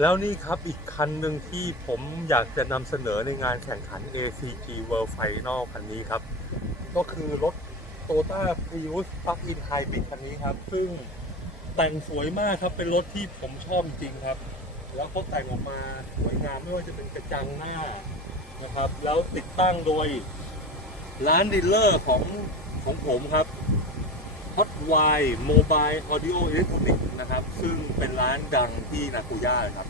แล้วนี่ครับอีกคันหนึ่งที่ผมอยากจะนำเสนอในงานแข่งขัน ACG World Final คันนี้ครับ ก็คือรถ Toyota Prius Plug-in Hybrid คันนี้ครับ ซึ่งแต่งสวยมากครับ เป็นรถที่ผมชอบจริงครับ แล้วเขาแต่งออกมาสวยงามไม่ว่าจะเป็นกระจังหน้านะครับ แล้วติดตั้งโดยร้านดีลเลอร์ของของผมครับ Hot Y Mobile Audio Electronic นะครับ ซึ่งเป็นร้านดังที่นาคุย่าครับ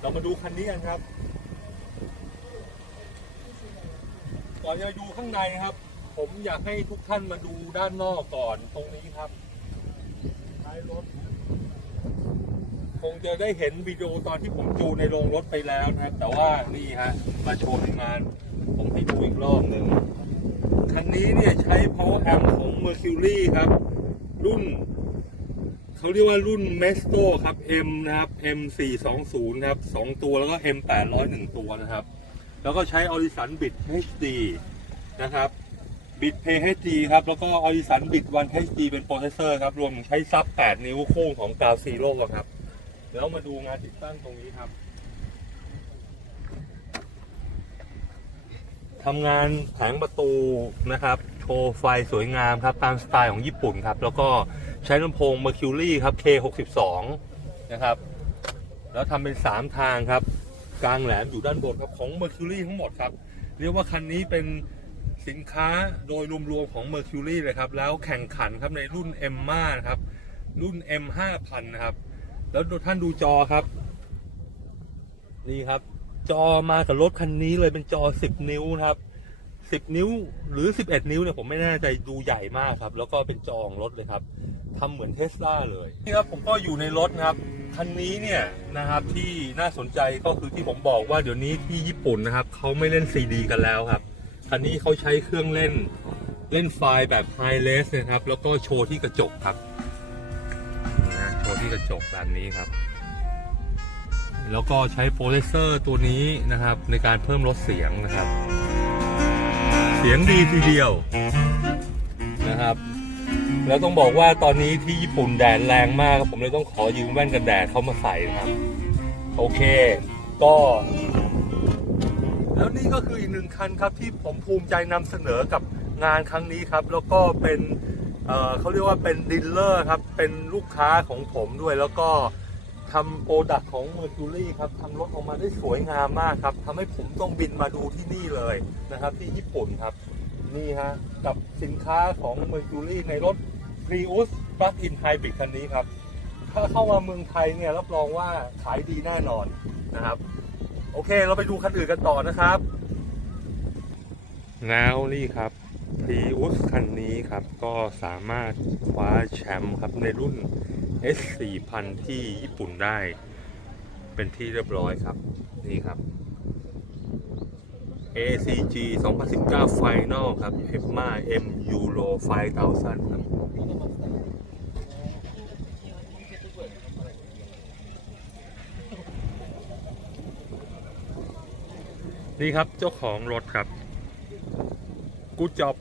เรามาดูคันนี้กันครับ ก่อนจะดูข้างในครับ ผมอยากให้ทุกท่านมาดูด้านนอกก่อนตรงนี้ครับท้ายรถ คงจะได้เห็นวิดีโอตอนที่ผมดูในโรงรถไปแล้วนะครับ แต่ว่านี่ฮะมาโชว์ในงาน ผมให้ดูอีกรอบหนึ่งคันนี้เนี่ยใช้ power amp ของ Mercury ครับ รุ่นเขาเรียกว่ารุ่น Mesto ครับ M นะครับ M 4 2 0ครับ2 ตัวแล้วก็ M 8 0 1 ตัวนะครับ แล้วก็ใช้ Orison Bit HD นะครับ Bit Pay HD ครับ แล้วก็ Orison Bit 1 HD เป็นโปรเซสเซอร์ครับ รวมใช้ซับ 8 นิ้วคู่ของ g a l Zero ครับ แล้วมาดูงานติดตั้งตรงนี้ครับ ทำงานแผงประตูนะครับ โชว์ไฟสวยงามครับ ตามสไตล์ของญี่ปุ่นครับ แล้วก็ใช้ลำโพง Mercury ครับ K62 นะครับ แล้วทำเป็น 3 ทางครับ กลางแหลมอยู่ด้านบนครับของ Mercury ทั้งหมดครับ เรียกว่าคันนี้เป็นสินค้าโดยรวมๆของ Mercury เลยครับ แล้วแข่งขันครับในรุ่น M มาครับ รุ่น M 5000นะครับ แล้วท่านดูจอครับ นี่ครับ จอมากับรถคันนี้เลยเป็นจอ 10 นิ้วนะครับ 10 นิ้วหรือ 11 นิ้วเนี่ยผมไม่แน่ใจดูใหญ่มากครับ แล้วก็เป็นจอของรถเลยครับทำเหมือนเทสลาเลยนี่ครับผมก็อยู่ในรถนะครับคันนี้เนี่ยนะครับที่น่าสนใจก็คือที่ผมบอกว่าเดี๋ยวนี้ที่ญี่ปุ่นนะครับเขาไม่เล่นซีดีกันแล้วครับคันนี้เขาใช้เครื่องเล่นเล่นไฟล์แบบไฮเลสนะครับ แล้วก็โชว์ที่กระจกครับโชว์ที่กระจกแบบนี้ครับ แล้วก็ใช้โปรเซสเซอร์ตัวนี้นะครับ ในการเพิ่มลดเสียงนะครับ เสียงดีทีเดียวนะครับ แล้วต้องบอกว่าตอนนี้ที่ญี่ปุ่นแดดแรงมากผมเลยต้องขอยืมแว่นกันแดดเข้ามาใส่นะครับ โอเค ก็ แล้วนี่ก็คืออีกหนึ่งคันครับที่ผมภูมิใจนำเสนอกับงานครั้งนี้ครับ แล้วก็เป็นเเขาเรียกว่าเป็นดีลเลอร์ครับ เป็นลูกค้าของผมด้วยแล้วก็ ทำโปรดักของ Mercury ครับทำรถออกมาได้สวยงามมากครับทำให้ผมต้องบินมาดูที่นี่เลยนะครับ ที่ญี่ปุ่นครับ นี่ฮะ กับสินค้าของ Mercury ในรถ Prius Plug-in Hybrid คันนี้ครับ ถ้าเข้ามาเมืองไทยเนี่ยรับรองว่าขายดีแน่นอนนะครับ โอเคเราไปดูคันอื่นกันต่อนะครับ แล้วนี่ครับ Prius คันนี้ครับก็สามารถคว้าแชมป์ครับในรุ่น S 4 0 0 ที่ญี่ปุ่นได้ เป็นที่เรียบร้อยครับ นี่ครับ ACG 2019 Final ครับ EMA M Euro 5000 ครับนี่ครับเจ้าของรถครับ กูจอบ